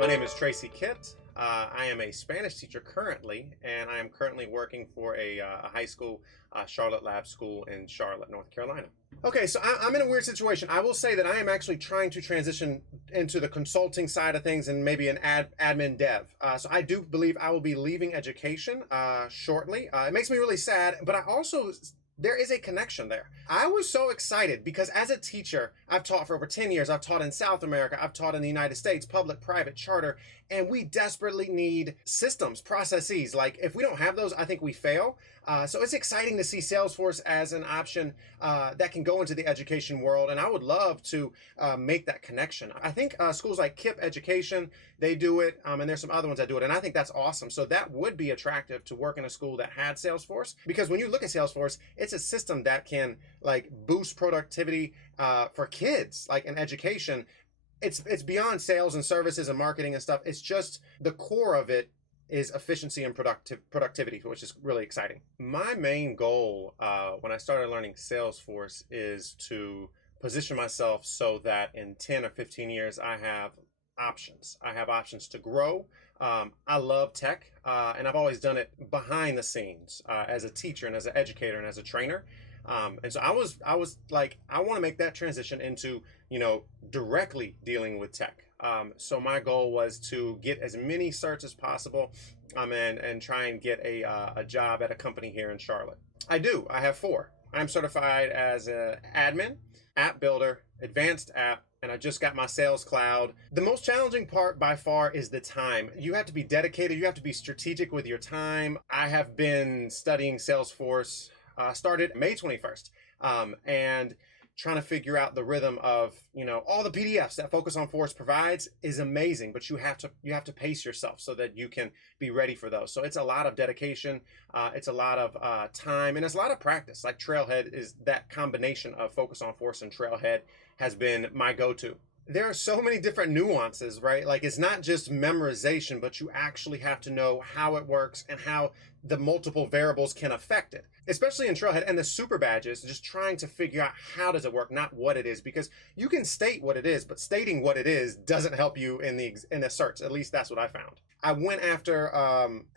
My name is Tracy Kitt. I am a Spanish teacher currently, and I am currently working for a high school, Charlotte Lab School in Charlotte, North Carolina. Okay, so I'm in a weird situation. I will say that I am actually trying to transition into the consulting side of things and maybe an admin dev. So I do believe I will be leaving education shortly. It makes me really sad, but I also there is a connection there. I was so excited because as a teacher, I've taught for over 10 years. I've taught in South America. I've taught in the United States, public, private, charter, and we desperately need systems, processes. Like if we don't have those, I think we fail. So it's exciting to see Salesforce as an option that can go into the education world. And I would love to make that connection. I think schools like KIPP Education, they do it. And there's some other ones that do it. And I think that's awesome. So that would be attractive to work in a school that had Salesforce, because when you look at Salesforce, it's a system that can like boost productivity for kids, like in education. It's beyond sales and services and marketing and stuff. It's just the core of it is efficiency and productivity, which is really exciting. My main goal when I started learning Salesforce is to position myself so that in 10 or 15 years, I have options. I have options to grow. I love tech, and I've always done it behind the scenes as a teacher and as an educator and as a trainer. And so I was like, I want to make that transition into, directly dealing with tech. So my goal was to get as many certs as possible, and try and get a job at a company here in Charlotte. I have 4. I'm certified as an admin, app builder, advanced app, and I just got my Sales Cloud. The most challenging part by far is the time. You have to be dedicated. You have to be strategic with your time. I have been studying Salesforce, started May 21st, and trying to figure out the rhythm of, all the PDFs that Focus on Force provides is amazing, but you have to pace yourself so that you can be ready for those. So it's a lot of dedication, it's a lot of time, and it's a lot of practice. Like Trailhead is that combination of Focus on Force and Trailhead has been my go-to. There are so many different nuances, right? Like it's not just memorization, but you actually have to know how it works and how the multiple variables can affect it, especially in Trailhead and the super badges, just trying to figure out how does it work, not what it is, because you can state what it is, but stating what it is doesn't help you in the certs. At least that's what I found. I went after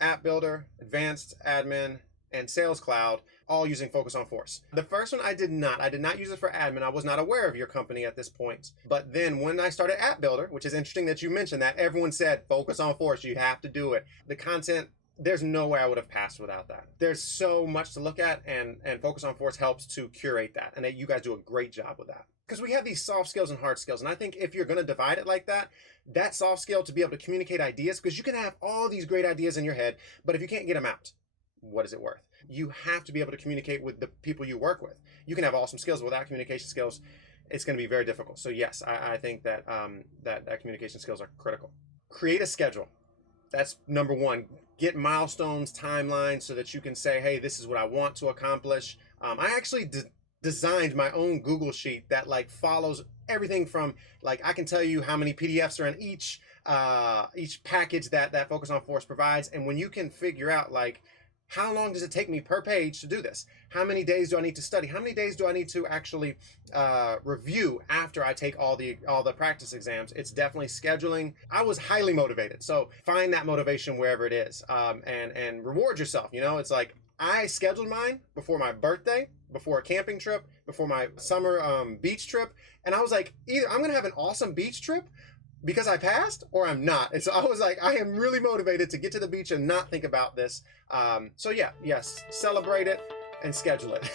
App Builder, Advanced Admin, and Sales Cloud, all using Focus on Force. The first one I did not use it for admin. I was not aware of your company at this point. But then when I started App Builder, which is interesting that you mentioned that, everyone said Focus on Force, you have to do it. The content, there's no way I would have passed without that. There's so much to look at, and Focus on Force helps to curate that. And you guys do a great job with that. Because we have these soft skills and hard skills. And I think if you're going to divide it like that, that soft skill to be able to communicate ideas, because you can have all these great ideas in your head, but if you can't get them out, what is it worth? You have to be able to communicate with the people you work with. You can have awesome skills without communication skills. It's going to be very difficult. So yes, I think that, that communication skills are critical. Create a schedule. That's number one. Get milestones, timelines, so that you can say, hey, this is what I want to accomplish. I actually designed my own Google Sheet that like follows everything from, like, I can tell you how many PDFs are in each package that Focus on Force provides. And when you can figure out like, how long does it take me per page to do this? How many days do I need to study? How many days do I need to actually review after I take all the practice exams? It's definitely scheduling. I was highly motivated. So find that motivation wherever it is, and reward yourself. It's like I scheduled mine before my birthday, before a camping trip, before my summer beach trip. And I was like, either I'm going to have an awesome beach trip because I passed, or I'm not. And so I was like, I am really motivated to get to the beach and not think about this. So yeah, yes, celebrate it and schedule it.